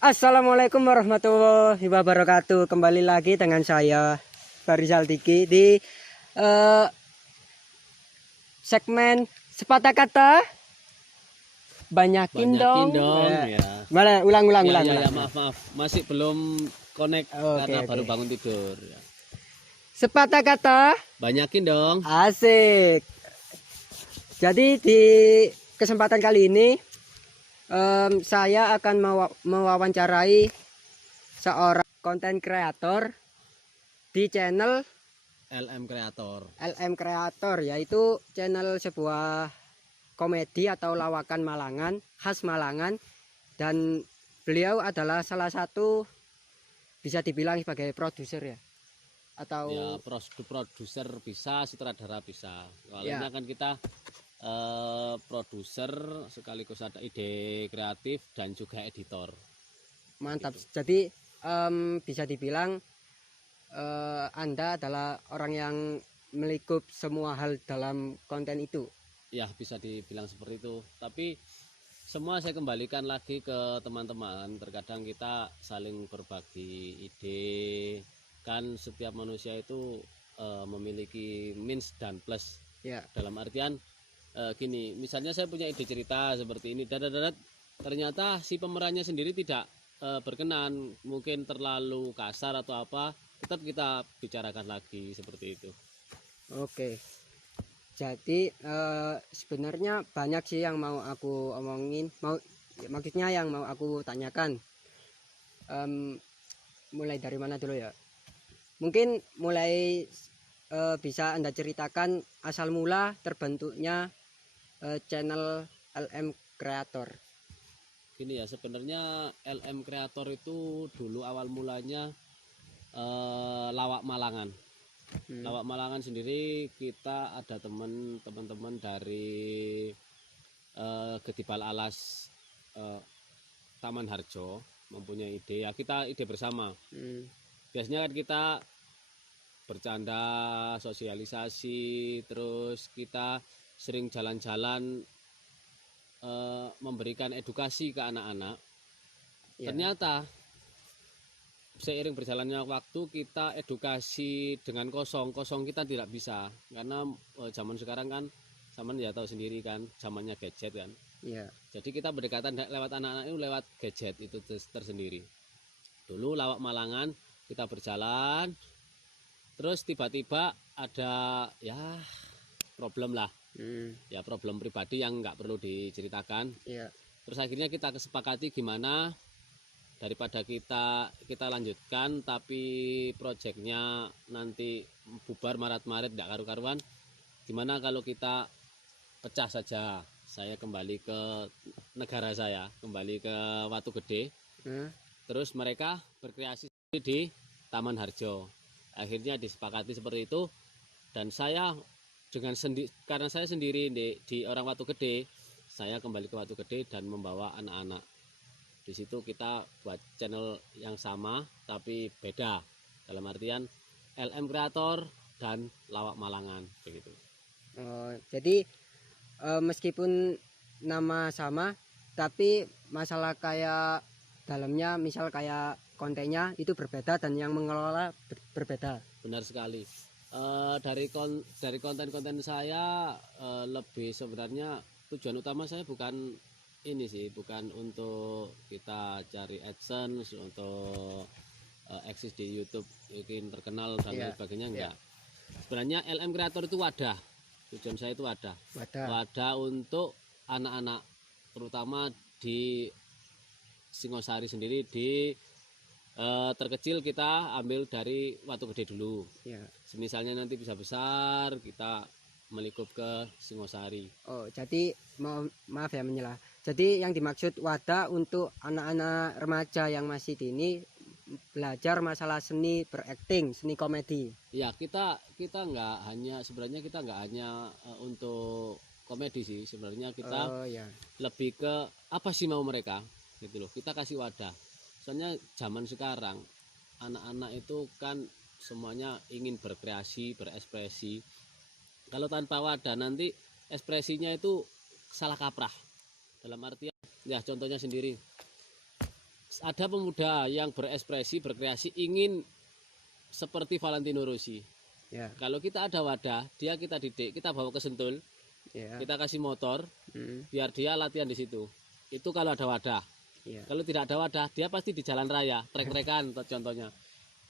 Assalamualaikum warahmatullahi wabarakatuh. Kembali lagi dengan saya Farizal Diki di eh, segmen sepatah kata banyakin Banyakin dong. dong ya. Mana ulang. Maaf, masih belum connect karena Oke. baru bangun tidur ya. Sepatah kata Banyakin dong. asik. Jadi di kesempatan kali ini saya akan mewawancarai seorang konten kreator di channel LM Creator. LM Creator, yaitu channel sebuah komedi atau lawakan Malangan, khas Malangan, dan beliau adalah salah satu bisa dibilang sebagai produser ya, Ya, atau produser bisa, sutradara bisa. ya, Soalnya kan kita produser sekaligus ada ide kreatif dan juga editor. mantap. Gitu. Jadi bisa dibilang Anda adalah orang yang melikup semua hal dalam konten itu. Ya, bisa dibilang seperti itu. Tapi semua saya kembalikan lagi ke teman-teman. Terkadang kita saling berbagi ide. Kan setiap manusia itu memiliki minus dan plus. Ya, Dalam artian gini, misalnya saya punya ide cerita seperti ini, dadat ternyata si pemerannya sendiri tidak berkenan, mungkin terlalu kasar atau apa, tetap kita bicarakan lagi seperti itu. oke. Jadi sebenarnya banyak sih yang mau aku omongin, maksudnya yang mau aku tanyakan. Em, Mulai dari mana dulu ya? Mungkin mulai bisa Anda ceritakan asal mula terbentuknya channel LM Creator. Gini ya, sebenarnya LM Creator itu dulu awal mulanya lawak Malangan. Hmm. Lawak Malangan sendiri kita ada teman-teman dari Gedibal Alas eh, Taman Harjo mempunyai ide, ya kita ide bersama. Hmm. Biasanya kan kita bercanda, sosialisasi, terus kita sering jalan-jalan memberikan edukasi ke anak-anak. Ya. Ternyata seiring berjalannya waktu kita edukasi dengan kosong kita tidak bisa, karena zaman sekarang kan zaman ya tahu sendiri kan, zamannya gadget kan. Ya. Jadi kita berdekatan lewat anak-anak itu lewat gadget itu tersendiri. Dulu lawak Malangan kita berjalan, terus tiba-tiba ada ya problem lah, Hmm. ya problem pribadi yang nggak perlu diceritakan. Ya. Terus akhirnya kita kesepakati gimana daripada kita lanjutkan tapi proyeknya nanti bubar maret-maret nggak karu-karuan, gimana kalau kita pecah saja, saya kembali ke negara saya, kembali ke Watu Gede, Hmm. terus mereka berkreasi di Taman Harjo. Akhirnya disepakati seperti itu, dan saya karena saya sendiri di orang Watu Gede, saya kembali ke Watu Gede dan membawa anak-anak. Di situ kita buat channel yang sama tapi beda, dalam artian LM Creator dan Lawak Malangan begitu. Jadi meskipun nama sama, tapi masalah kayak dalamnya, misal kayak kontennya itu berbeda dan yang mengelola berbeda. Benar sekali. Dari konten-konten saya lebih sebenarnya tujuan utama saya bukan ini sih, bukan untuk kita cari AdSense, untuk eksis di YouTube ingin terkenal dan lain sebagainya, enggak. Sebenarnya LM Creator itu wadah. Tujuan saya itu wadah. Wadah untuk anak-anak, terutama di Singosari sendiri, di terkecil kita ambil dari Watu Gede dulu. Ya. Misalnya nanti bisa besar kita melikup ke Singosari. Oh, jadi maaf ya menyelah. Jadi yang dimaksud wadah untuk anak-anak remaja yang masih dini belajar masalah seni berakting, seni komedi. Ya, kita nggak hanya, sebenarnya kita nggak hanya untuk komedi sih, sebenarnya kita lebih ke apa sih mau mereka gitu loh. Kita kasih wadah. Soalnya zaman sekarang anak-anak itu kan semuanya ingin berkreasi, berekspresi. Kalau tanpa wadah nanti ekspresinya itu salah kaprah. Dalam artian ya contohnya sendiri, ada pemuda yang berekspresi, berkreasi ingin seperti Valentino Rossi. Ya. Kalau kita ada wadah, dia kita didik, kita bawa ke Sentul, Ya. kita kasih motor, Mm, biar dia latihan di situ. Itu kalau ada wadah. ya. Kalau tidak ada wadah, dia pasti di jalan raya, trek-trekan contohnya.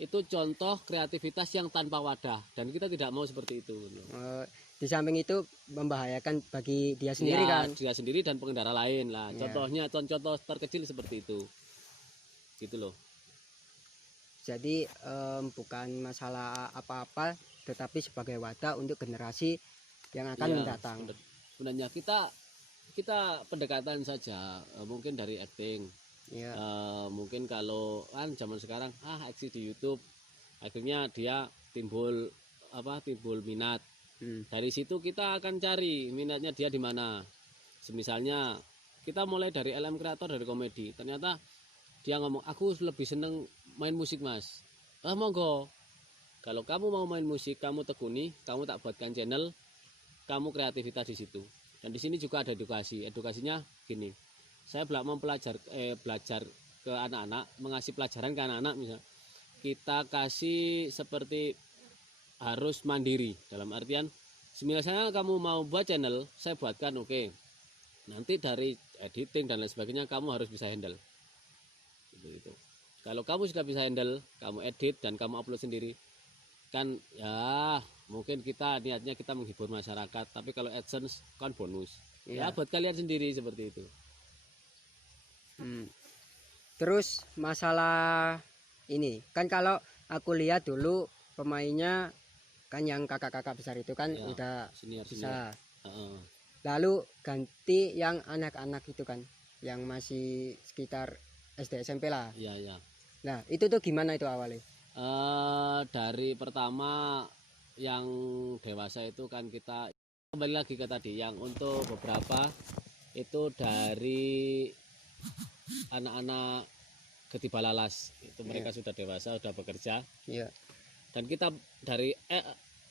Itu contoh kreativitas yang tanpa wadah, dan kita tidak mau seperti itu. Di samping itu membahayakan bagi dia sendiri Ya, kan. dia sendiri dan pengendara lain lah. Ya. Contohnya, contoh terkecil seperti itu. Gitu loh. Jadi bukan masalah apa-apa, tetapi sebagai wadah untuk generasi yang akan Iya, mendatang. Sebenarnya kita pendekatan saja, mungkin dari acting. Ya. Mungkin kalau kan zaman sekarang aksi di YouTube, akhirnya dia timbul minat. Dari situ kita akan cari minatnya dia di mana. Misalnya kita mulai dari LM kreator, dari komedi, ternyata dia ngomong aku lebih seneng main musik mas. Monggo, kalau kamu mau main musik, kamu tekuni, kamu tak buatkan channel, kamu kreativitas di situ. Dan di sini juga ada edukasinya gini, saya belajar ke anak-anak, mengasih pelajaran ke anak-anak. Misalnya kita kasih seperti harus mandiri, dalam artian misalnya kamu mau buat channel, saya buatkan, oke. Nanti dari editing dan lain sebagainya kamu harus bisa handle. Gitu. Kalau kamu sudah bisa handle, kamu edit dan kamu upload sendiri, kan ya mungkin kita niatnya kita menghibur masyarakat, tapi kalau AdSense kan bonus. Ya buat kalian sendiri seperti itu. Terus masalah ini kan, kalau aku lihat dulu pemainnya kan yang kakak-kakak besar itu kan Ya, udah senior. bisa. Lalu ganti yang anak-anak itu kan, yang masih sekitar SD SMP lah. Iya. Nah itu tuh gimana itu awalnya? Dari pertama yang dewasa itu kan kita kembali lagi ke tadi, yang untuk beberapa itu dari anak-anak Getibalalas itu mereka sudah dewasa, sudah bekerja. Iya. Dan kita dari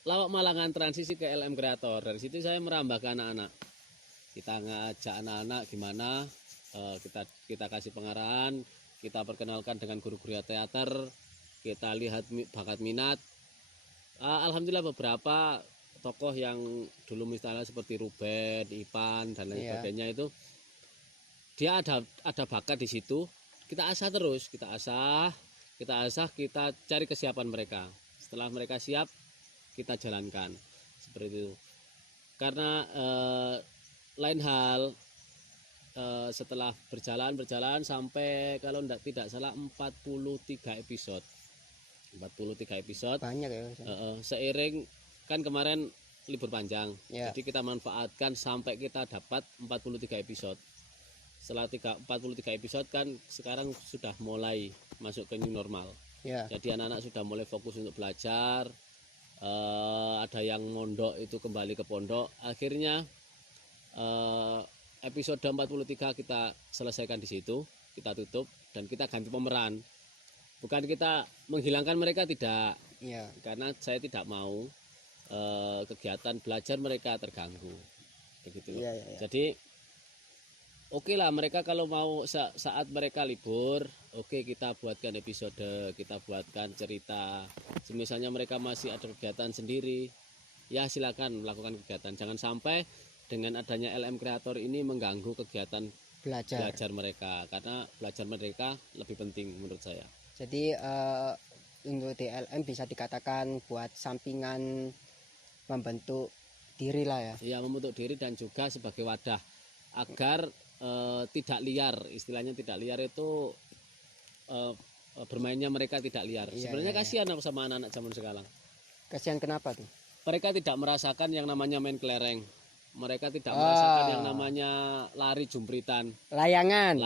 Lawak Malangan transisi ke LM Kreator. Dari situ saya merambah ke anak-anak. Kita ngajak anak-anak gimana, kita kasih pengarahan, kita perkenalkan dengan guru-guru teater, kita lihat bakat minat. Alhamdulillah beberapa tokoh yang dulu misalnya seperti Ruben, Ipan dan lain sebagainya itu dia ada bakat di situ. Kita asah terus, kita cari kesiapan mereka. Setelah mereka siap, kita jalankan seperti itu. Karena lain hal, setelah berjalan sampai kalau tidak salah 43 episode Banyak ya. Seiring kan kemarin libur panjang, jadi kita manfaatkan sampai kita dapat 43 episode. Setelah 43 episode kan sekarang sudah mulai masuk ke new normal. Jadi anak-anak sudah mulai fokus untuk belajar. Ada yang mondok itu kembali ke pondok. Akhirnya episode 43 kita selesaikan di situ, kita tutup dan kita ganti pemeran. Bukan kita menghilangkan mereka, tidak. Karena saya tidak mau kegiatan belajar mereka terganggu. Begitu. Jadi oke lah, mereka kalau mau saat mereka libur, oke kita buatkan episode, kita buatkan cerita. Misalnya mereka masih ada kegiatan sendiri, ya silakan melakukan kegiatan. Jangan sampai dengan adanya LM Kreator ini mengganggu kegiatan belajar mereka, karena belajar mereka lebih penting menurut saya. Jadi untuk DLM bisa dikatakan buat sampingan membentuk diri lah ya. Iya, membentuk diri dan juga sebagai wadah agar tidak liar, istilahnya tidak liar itu bermainnya mereka tidak liar. Sebenarnya kasihan sama anak-anak zaman sekarang. Kasihan kenapa tuh? Mereka tidak merasakan yang namanya main kelereng. Mereka tidak merasakan yang namanya lari jumpritan. Layangan.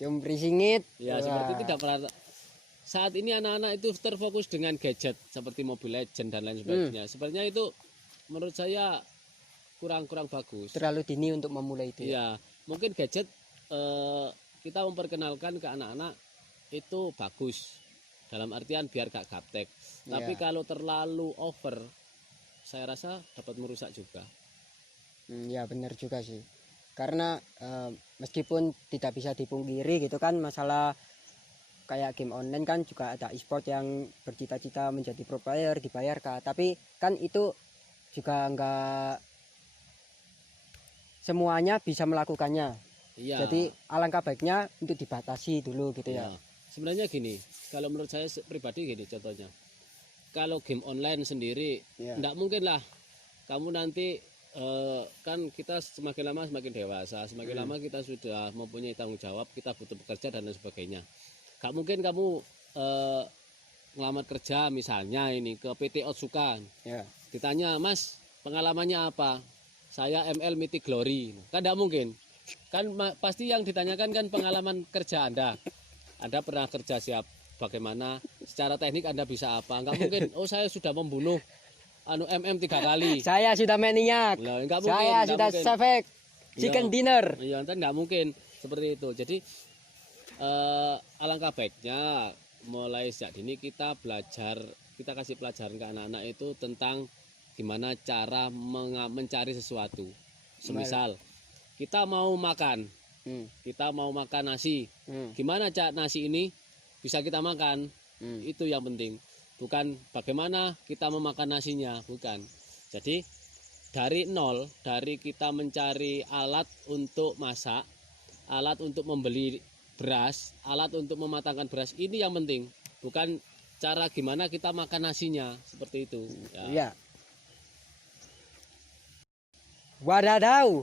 Jumpri singit. Ya, seperti tidak pernah. Saat ini anak-anak itu terfokus dengan gadget seperti Mobile Legends dan lain sebagainya. Sebenarnya itu menurut saya kurang bagus. Terlalu dini untuk memulai itu. Ya, mungkin gadget kita memperkenalkan ke anak-anak itu bagus. Dalam artian biar gak gaptek. Tapi kalau terlalu over, saya rasa dapat merusak juga. Ya benar juga sih. Karena meskipun tidak bisa dipungkiri gitu kan, masalah kayak game online kan juga ada e-sport yang bercita-cita menjadi pro player dibayar Kak. Tapi kan itu juga enggak semuanya bisa melakukannya. Iya. Jadi alangkah baiknya untuk dibatasi dulu gitu ya. Ya. Sebenarnya gini, kalau menurut saya pribadi gini contohnya. Kalau game online sendiri Ya. enggak mungkin lah kamu nanti kan kita semakin lama semakin dewasa, semakin lama kita sudah mempunyai tanggung jawab, kita butuh bekerja dan lain sebagainya. Gak mungkin kamu ngelamar kerja misalnya ini ke PT Otsuka, Ya. ditanya Mas pengalamannya apa, saya ML Mythic Glory, kan tidak mungkin kan, pasti yang ditanyakan kan pengalaman kerja Anda pernah kerja siap, bagaimana secara teknik Anda bisa apa, nggak mungkin oh saya sudah membunuh MM 3 kali. Saya sudah maniak. Lah, nggak mungkin, Saya nggak sudah mungkin. savek chicken Iya. dinner. Iya, kan nggak mungkin seperti itu. Jadi alangkah baiknya mulai sejak dini kita belajar, kita kasih pelajaran ke anak-anak itu tentang gimana cara mencari sesuatu. Semisal kita mau makan, kita mau makan nasi, gimana nasi ini bisa kita makan, itu yang penting. Bukan bagaimana kita memakan nasinya, bukan. Jadi dari nol, dari kita mencari alat untuk masak, alat untuk membeli beras, alat untuk mematangkan beras, ini yang penting. Bukan cara gimana kita makan nasinya, seperti itu. Ya. Iya. Wadadau.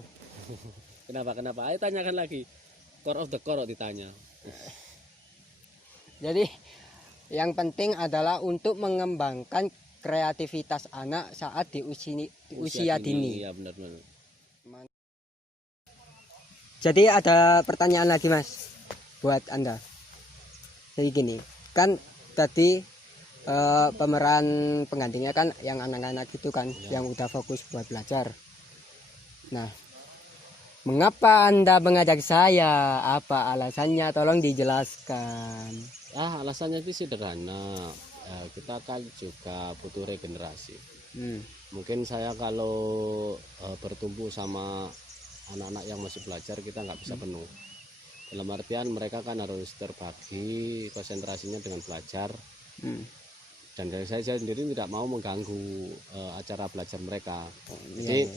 Kenapa? Ayo tanyakan lagi. Core of the core ditanya. Jadi yang penting adalah untuk mengembangkan kreativitas anak saat di usia dini. Iya, benar-benar. Jadi ada pertanyaan lagi Mas buat Anda. Jadi gini, kan tadi pemeran penggantinya kan yang anak-anak itu kan yang udah fokus buat belajar. Nah, mengapa Anda mengajak saya? Apa alasannya? Tolong dijelaskan. Alasannya itu sederhana. Kita kan juga butuh regenerasi. Mungkin saya kalau bertumbuh sama anak-anak yang masih belajar, kita nggak bisa penuh. Dalam artian mereka kan harus terbagi konsentrasinya dengan belajar. Dan dari saya sendiri tidak mau mengganggu acara belajar mereka. Jadi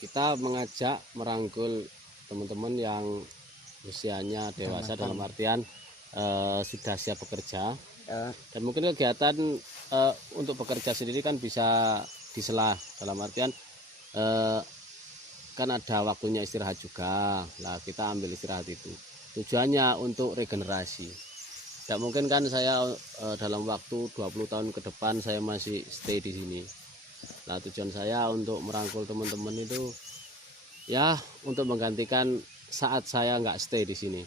kita mengajak, merangkul teman-teman yang usianya dewasa, dalam artian sudah siap bekerja. Dan mungkin kegiatan untuk bekerja sendiri kan bisa disela, dalam artian kan ada waktunya istirahat juga. Lah kita ambil istirahat itu. Tujuannya untuk regenerasi. Tidak mungkin kan saya dalam waktu 20 tahun ke depan saya masih stay di sini. Nah, tujuan saya untuk merangkul teman-teman itu ya untuk menggantikan saat saya nggak stay di sini.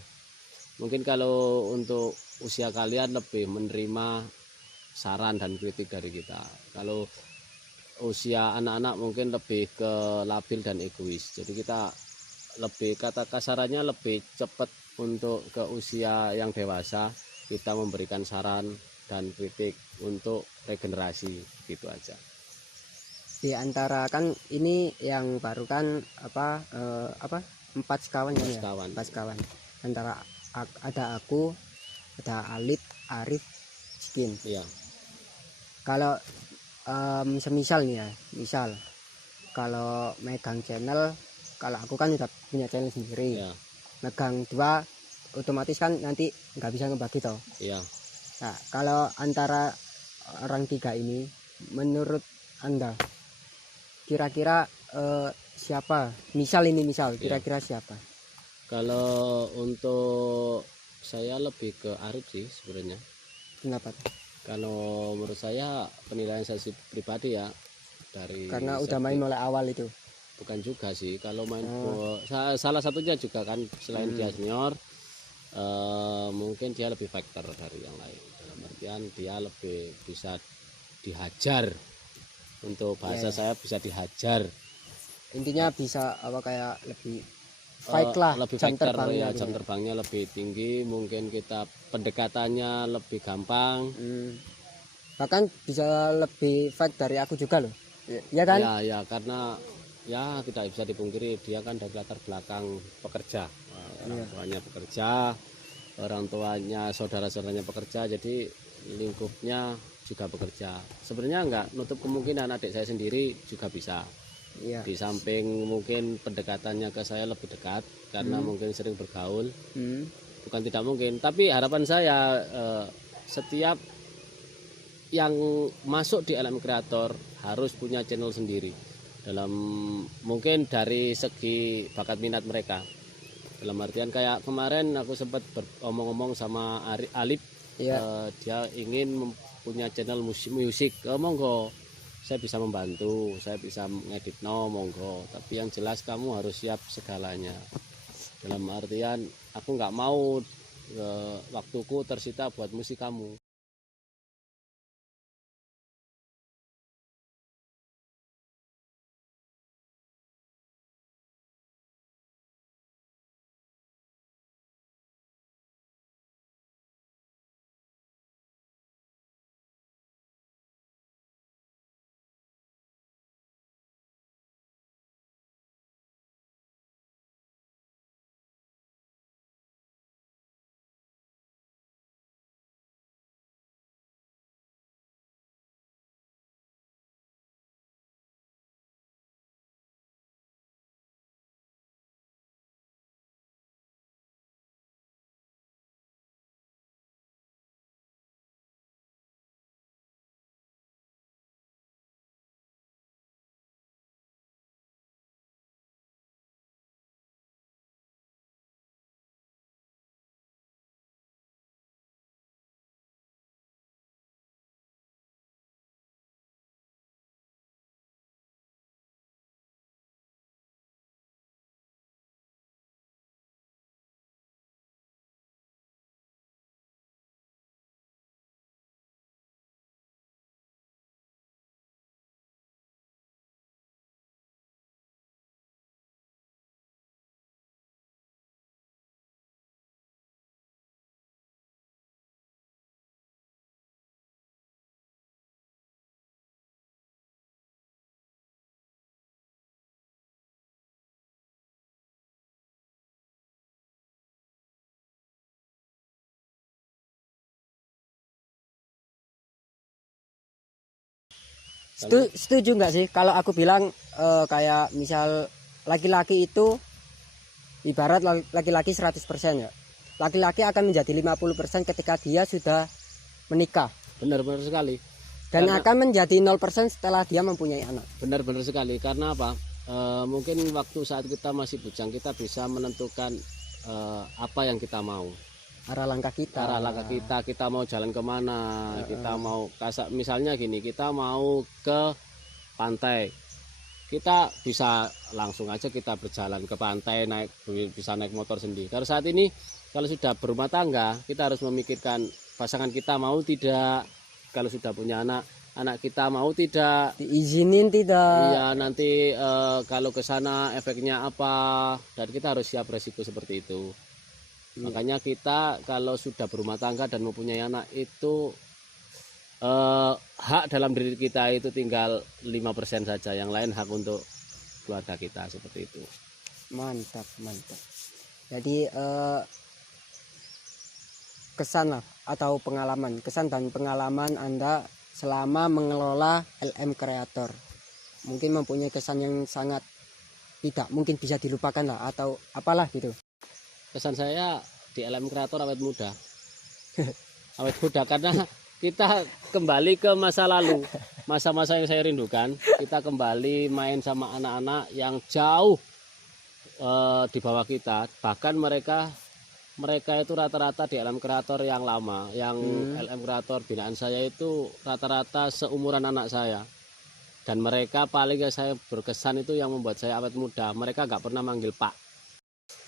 Mungkin kalau untuk usia kalian lebih menerima saran dan kritik dari kita. Kalau usia anak-anak mungkin lebih ke labil dan egois. Jadi kita lebih, kata kasarannya, lebih cepat untuk ke usia yang dewasa. Kita memberikan saran dan kritik untuk regenerasi, gitu aja. Di antara kan ini yang baru kan empat sekawan kan ya? Empat sekawan. Antara ada aku, ada Alit, Arif, Skin. Iya. Kalau semisal nih ya, misal kalau megang channel, kalau aku kan udah punya channel sendiri, Iya. megang dua, otomatis kan nanti nggak bisa ngebagi toh. Iya. Nah, kalau antara orang tiga ini, menurut Anda kira-kira siapa? Misal kira-kira siapa? Kalau untuk saya lebih ke Arif sih sebenarnya. Kenapa? Kalau menurut saya penilaian saya pribadi ya, dari karena udah main mulai awal itu. Bukan juga sih, kalau main salah satunya juga kan, selain dia senior, mungkin dia lebih fighter dari yang lain. Dalam artian dia lebih bisa dihajar. Untuk bahasa saya bisa dihajar. Intinya bisa kayak lebih fight lah, lebih jam fighter terbangnya ya, jam terbangnya lebih tinggi, mungkin kita pendekatannya lebih gampang. Bahkan bisa lebih fight dari aku juga loh. Ya kan? Ya, karena ya tidak bisa dipungkiri dia kan dari latar belakang pekerja. Orang tuanya bekerja, orang tuanya saudara-saudaranya pekerja, jadi lingkupnya juga bekerja. Sebenarnya nggak nutup kemungkinan adik saya sendiri juga bisa. Iya. Di samping mungkin pendekatannya ke saya lebih dekat karena mungkin sering bergaul, bukan tidak mungkin. Tapi harapan saya setiap yang masuk di LM Creator harus punya channel sendiri. Dalam mungkin dari segi bakat minat mereka. Dalam artian kayak kemarin aku sempat ngomong-ngomong sama Alip, dia ingin punya channel musik. Monggo, saya bisa membantu, saya bisa ngedit, monggo. Tapi yang jelas kamu harus siap segalanya. Dalam artian aku nggak mau waktuku tersita buat musik kamu. Setuju nggak sih kalau aku bilang kayak misal laki-laki itu ibarat laki-laki 100% ya. Laki-laki akan menjadi 50% ketika dia sudah menikah. Benar-benar sekali. Dan akan menjadi 0% setelah dia mempunyai anak. Benar-benar sekali. Karena apa? Mungkin waktu saat kita masih bujang kita bisa menentukan apa yang kita mau. Arah langkah kita mau jalan kemana, kita mau misalnya gini, kita mau ke pantai, kita bisa langsung aja kita berjalan ke pantai, bisa naik motor sendiri. Karena saat ini kalau sudah berumah tangga kita harus memikirkan pasangan kita mau tidak, kalau sudah punya anak kita mau tidak, diizinin tidak, iya nanti kalau ke sana efeknya apa, dan kita harus siap resiko seperti itu. Makanya kita kalau sudah berumah tangga dan mempunyai anak itu hak dalam diri kita itu tinggal 5% saja, yang lain hak untuk keluarga kita, seperti itu. Mantap. Jadi kesan lah atau kesan dan pengalaman Anda selama mengelola LM Creator mungkin mempunyai kesan yang sangat tidak mungkin bisa dilupakan lah atau apalah gitu. Kesan saya di LM Creator awet muda karena kita kembali ke masa lalu, masa-masa yang saya rindukan. Kita kembali main sama anak-anak yang jauh di bawah kita, bahkan mereka itu rata-rata di LM Creator yang lama, yang LM Creator binaan saya itu rata-rata seumuran anak saya. Dan mereka paling saya berkesan itu yang membuat saya awet muda, mereka nggak pernah manggil Pak,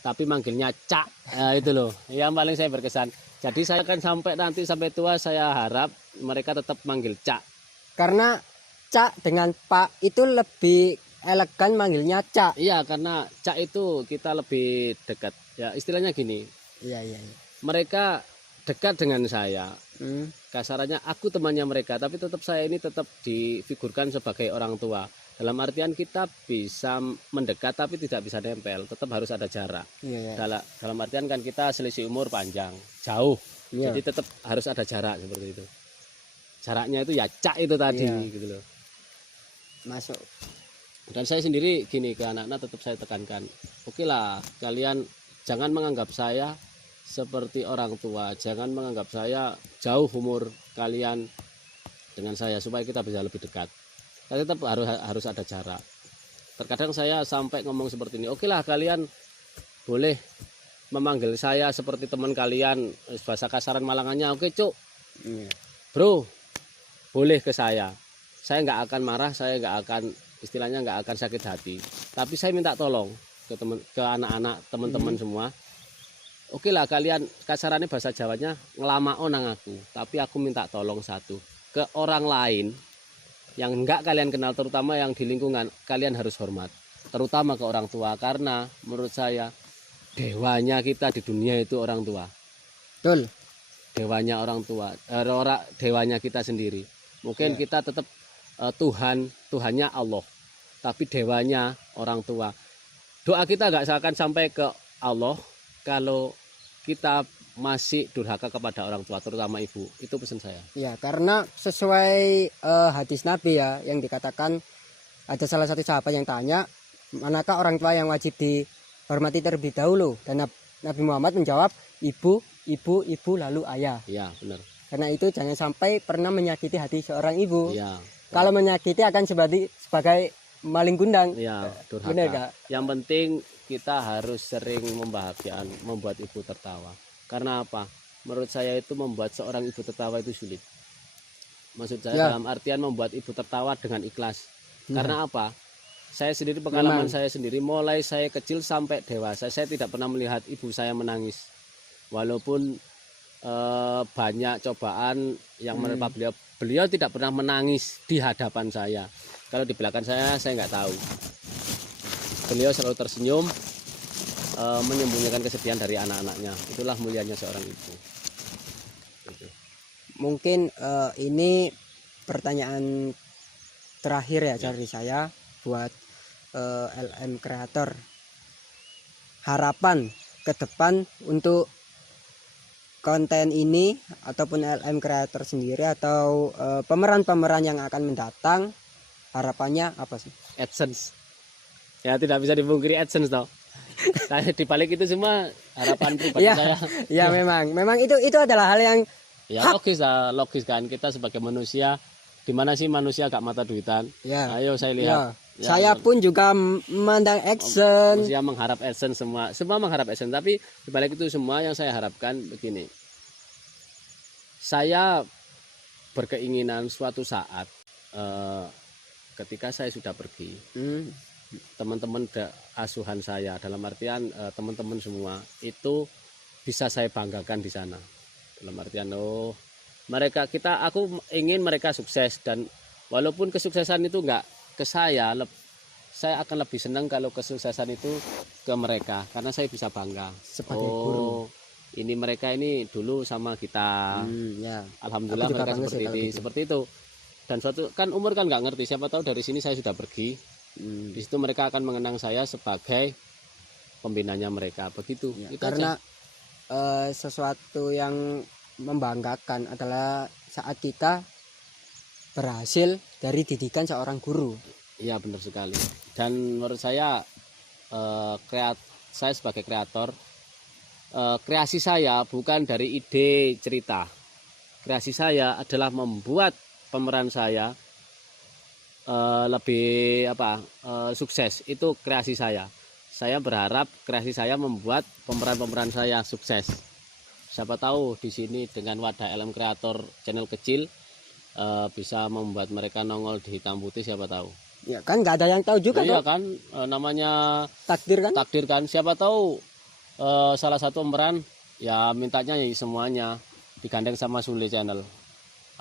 tapi manggilnya Cak. Itu loh yang paling saya berkesan. Jadi saya akan sampai tua, saya harap mereka tetap manggil Cak, karena Cak dengan Pak itu lebih elegan manggilnya Cak. Iya, karena Cak itu kita lebih dekat ya, istilahnya gini. Iya. Mereka dekat dengan saya, kasarannya aku temannya mereka, tapi tetap saya ini tetap difigurkan sebagai orang tua. Dalam artian kita bisa mendekat tapi tidak bisa nempel, tetap harus ada jarak. Iya, ya. Dalam artian kan kita selisih umur panjang, jauh. Iya. Jadi tetap harus ada jarak seperti itu. Jaraknya itu ya cak itu tadi Iya. gitu loh. Masuk. Dan saya sendiri gini ke anak-anak tetap saya tekankan. Oke lah, kalian jangan menganggap saya seperti orang tua, jangan menganggap saya jauh umur kalian dengan saya supaya kita bisa lebih dekat. Tapi tetap harus ada jarak. Terkadang saya sampai ngomong seperti ini. Oke lah, kalian boleh memanggil saya seperti teman kalian, bahasa kasaran Malangannya. Oke cuk, Iya. bro, boleh ke saya nggak akan marah, saya nggak akan, istilahnya nggak akan sakit hati. Tapi saya minta tolong ke anak-anak teman-teman semua. Oke lah, kalian kasarannya bahasa Jawanya ngelamao nang aku, tapi aku minta tolong satu, ke orang lain yang nggak kalian kenal, terutama yang di lingkungan, kalian harus hormat, terutama ke orang tua, karena menurut saya dewanya kita di dunia itu orang tua. Betul. Dewanya orang tua, dewanya kita sendiri. Mungkin Ya. kita tetap Tuhannya Allah, tapi dewanya orang tua. Doa kita nggak akan sampai ke Allah kalau kita masih durhaka kepada orang tua, terutama ibu. Itu pesan saya. Ya, karena sesuai hadis Nabi ya, yang dikatakan ada salah satu sahabat yang tanya, manakah orang tua yang wajib dihormati terlebih dahulu? Dan Nabi Muhammad menjawab, ibu, lalu ayah. Iya, benar. Karena itu jangan sampai pernah menyakiti hati seorang ibu. Iya. Kalau menyakiti akan sebagai maling kundang. Iya, durhaka. Benar gak? Yang penting kita harus sering membuat ibu tertawa. Karena apa? Menurut saya itu membuat seorang ibu tertawa itu sulit. Maksud saya Ya. dalam artian membuat ibu tertawa dengan ikhlas. Ya. Karena apa? Saya sendiri, pengalaman Memang. saya sendiri, mulai saya kecil sampai dewasa, saya tidak pernah melihat ibu saya menangis. Walaupun banyak cobaan yang menimpa beliau tidak pernah menangis di hadapan saya. Kalau di belakang saya nggak tahu. Beliau selalu tersenyum, menyembunyikan kesedihan dari anak-anaknya. Itulah mulianya seorang ibu. Gitu. Mungkin ini pertanyaan terakhir ya dari saya buat LM Creator. Harapan ke depan untuk konten ini ataupun LM Creator sendiri atau pemeran-pemeran yang akan mendatang, harapannya apa sih? AdSense. Ya tidak bisa dipungkiri AdSense toh. Saya di balik itu semua harapan pribadi Ya, saya. ya memang itu adalah hal yang Ya logis kan, kita sebagai manusia, di mana sih manusia gak mata duitan? ya. Ayo saya lihat. Ya. Ya, Saya pun juga memandang action. manusia mengharap AdSense, semua mengharap AdSense, tapi di balik itu semua yang saya harapkan begini. Saya berkeinginan suatu saat ketika saya sudah pergi, teman-teman asuhan saya, dalam artian teman-teman semua itu bisa saya banggakan di sana. Dalam artian aku ingin mereka sukses, dan walaupun kesuksesan itu enggak ke saya akan lebih senang kalau kesuksesan itu ke mereka, karena saya bisa bangga Sebagai guru. Ini mereka ini dulu sama kita. Ya. Alhamdulillah Aku juga mereka bangga sih kalau gitu. seperti itu. Dan suatu kan umur kan nggak ngerti, siapa tahu dari sini saya sudah pergi. Di situ mereka akan mengenang saya sebagai pembinanya mereka, begitu. Ya, Itu karena aja. sesuatu yang membanggakan adalah saat kita berhasil dari didikan seorang guru. Iya benar sekali. Dan menurut saya saya sebagai kreator, kreasi saya bukan dari ide cerita. Kreasi saya adalah membuat pemeran saya lebih sukses. Itu kreasi saya. Saya berharap kreasi saya membuat pemeran-pemeran saya sukses. Siapa tahu di sini dengan wadah LM Creator channel kecil bisa membuat mereka nongol di hitam putih, siapa tahu. Ya kan nggak ada yang tahu juga Iya toh. kan, namanya Takdir kan. takdir kan. Siapa tahu salah satu pemeran ya mintanya ya semuanya digandeng sama Sule channel.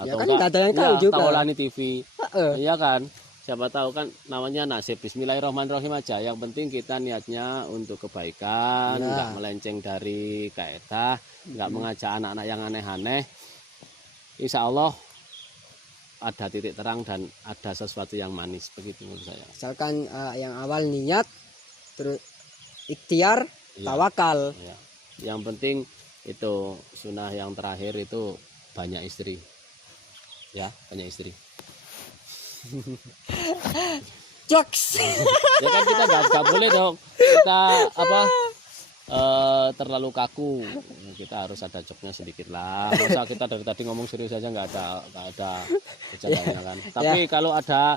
Ya kan nggak ada yang tahu juga. Taulani TV. Heeh. Iya kan. Siapa tahu kan, namanya nasib. Bismillahirrahmanirrahim aja. Yang penting kita niatnya untuk kebaikan, Ya. nggak melenceng dari kaidah, nggak mengajak anak-anak yang aneh-aneh. Insya Allah ada titik terang dan ada sesuatu yang manis, begitu menurut saya. Misalkan yang awal niat, terus ikhtiar, Iya. tawakal. Ya. Yang penting itu sunnah yang terakhir itu banyak istri. Ya, banyak istri. Jokes. Ya kan kita nggak boleh dong kita terlalu kaku. Kita harus ada joknya sedikit lah. Masa kita dari tadi ngomong serius aja nggak ada bercandanya kan. Tapi kalau ada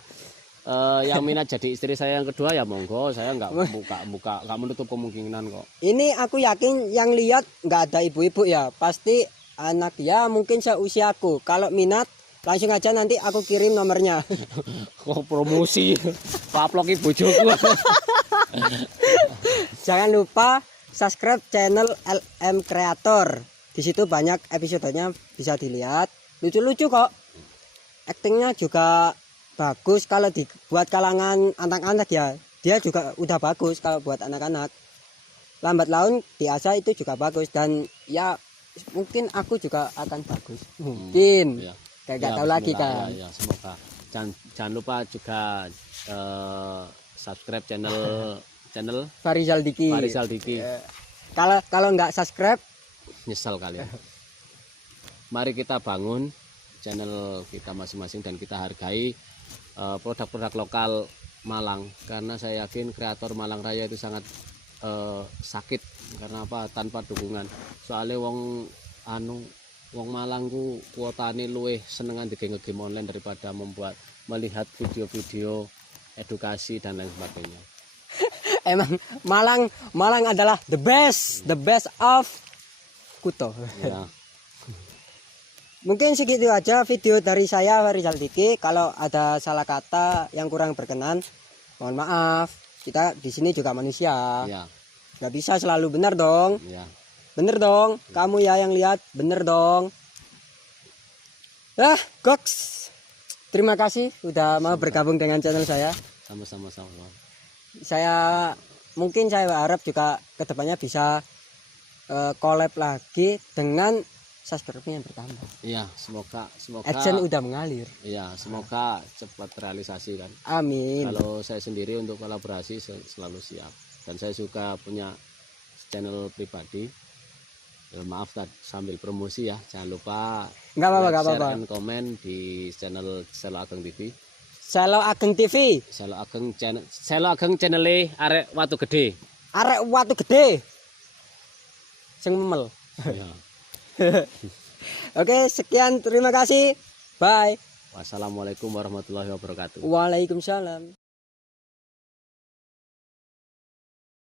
yang minat jadi istri saya yang kedua ya monggo, saya nggak nggak menutup kemungkinan kok. Ini aku yakin yang lihat nggak ada ibu-ibu ya, pasti anak ya mungkin seusiaku. Kalau minat langsung aja nanti aku kirim nomornya. Kok promosi paploki bojoku. Jangan lupa subscribe channel LM Creator. Di situ banyak episodenya bisa dilihat. Lucu-lucu kok. Aktingnya juga bagus kalau dibuat kalangan anak-anak ya. Dia juga udah bagus kalau buat anak-anak. Lambat laun diasah itu juga bagus dan ya mungkin aku juga akan bagus. Mungkin. Ya. Kayak gak tahu lagi bismillah, kan. ya, semoga. Jangan lupa juga subscribe channel Farizal Diki. Farizal Diki. Kalau nggak subscribe Nyesal kalian. Mari kita bangun channel kita masing-masing dan kita hargai produk-produk lokal Malang, karena saya yakin kreator Malang Raya itu sangat sakit. Karena apa? Tanpa dukungan. Soalnya wong Malang ku kuotane luwih senengan di game online daripada melihat video-video edukasi dan lain sebagainya. emang Malang adalah the best of Kuto. Ya. Mungkin segitu aja video dari saya Farizal Diki. Kalau ada salah kata yang kurang berkenan, mohon maaf. Kita di sini juga manusia. Ya. Nggak bisa selalu benar dong. Ya. Bener dong. Kamu ya yang lihat, bener dong. Goks. Terima kasih udah mau bergabung dengan channel saya. Sama-sama. Saya harap juga kedepannya bisa collab lagi dengan subscribe-nya yang bertambah. Iya, semoga AdSense udah mengalir. iya, semoga cepat realisasi kan. Amin. Kalau saya sendiri untuk kolaborasi selalu siap. Dan saya juga punya channel pribadi. Maaf sambil promosi ya, jangan lupa Nggak apa-apa, like, nggak share, apa-apa. dan komen di channel Selo Ageng TV. Selo Ageng TV. Selo Ageng channel arek watu gede. Arek watu gede. Sing memel. Ya. Oke, sekian, terima kasih. Bye. Wassalamualaikum warahmatullahi wabarakatuh. Waalaikumsalam.